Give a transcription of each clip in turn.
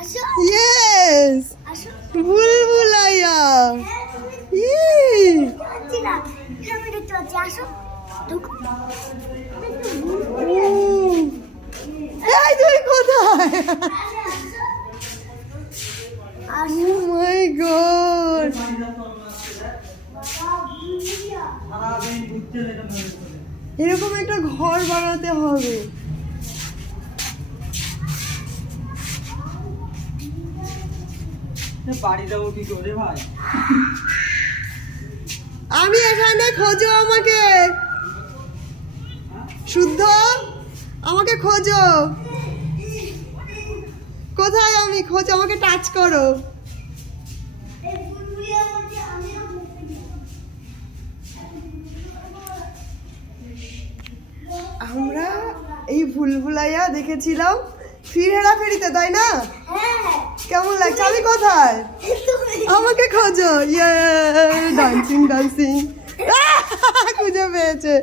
Yes বুলবুলাইয়া তুই কোথায়? Oh my God! এরকম একটা ঘর বানাতে হবে। বাড়ি যাবো কি করে ভাই? আমি এখানে, খোঁজো আমাকে। শুদ্ধ, আমাকে খোঁজো। কোথায় আমি? খোঁজো আমাকে, টাচ করো। আমরা এই ভুলভুলাইয়া দেখেছিলাম ফির হেরাফেরিতে, তাই না? কেমন লাগছে? আমি কোথায়? আমাকে খোঁজো। ডান্সিং ডান্সিং খুঁজে পেয়েছে।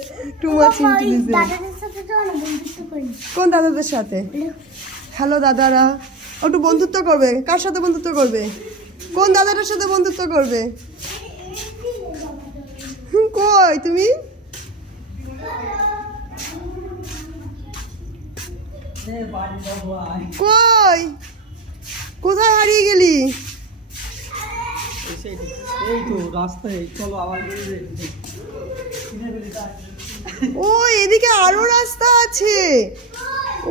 Too much intelligent. কোন দাদাদের সাথে? হ্যালো দাদারা। একটু বন্ধুত্ব করবে। কার সাথে বন্ধুত্ব করবে? কোন দাদাটার সাথে বন্ধুত্ব করবে? কই তুমি? কই? কোথায় হারিয়ে গেলি? এই তো রাস্তায়, চলো আবার। ও এদিকে আরো রাস্তা আছে।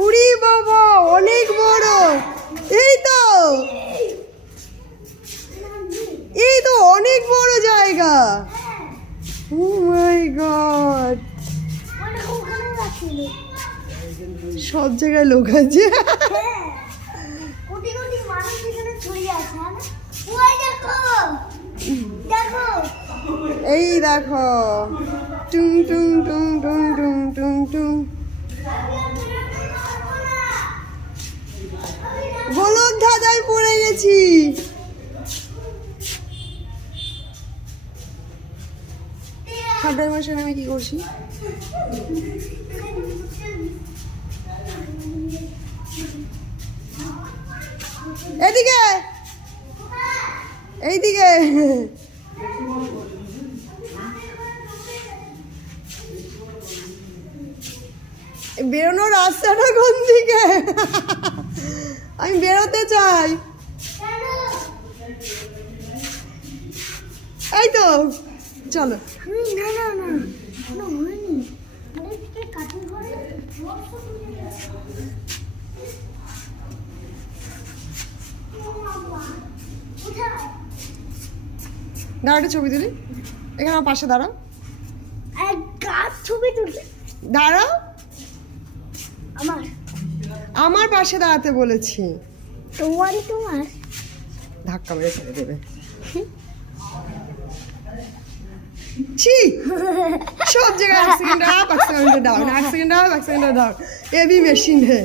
উড়ি বাবা, অনেক বড়। এই তো অনেক বড় জায়গা। ও মাই গড, সব জায়গায় লোক আছে। এই দেখো, টুং টুং টুং টুং টুং টুং টুং। গোলক ধাঁধায় পড়ে গেছি। খাবার মাসে আমি কি করছি? এদিকে এইদিকে। বেরোনোর রাস্তাটা কোন দিকে? আমি বেরোতে চাই। এই তো চলো। দাঁড়াটা ছবি তুলি। এখানে আমার পাশে দাঁড়াও। ছবি তুলতে দাঁড়াও। আমার পাশে দাঁড়াতে বলেছি। তোমার ধাক্কা মেরে ছেড়ে দেবে। ছি, सब जगह एक सेकंड अप, एक सेकंड डाउन, एक सेकंड अप, एक सेकंड डाउन। ये भी मशीन है।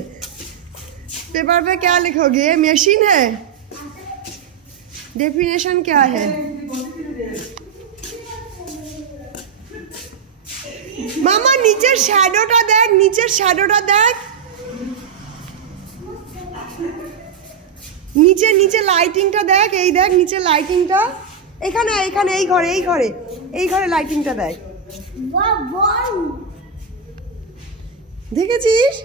पेपर पे क्या लिखोगे? ये मशीन है। डेफिनेशन क्या है? मामा नीचे शैडोटा देख, नीचे शैडोटा देख। नीचे नीचे लाइटिंगটা দেখ, এই দেখ নিচে লাইটিংটা। এখানে এখানে এই ঘরে এই ঘরে লাইটিংটা দেখ। বাহ, বল দেখেছিস?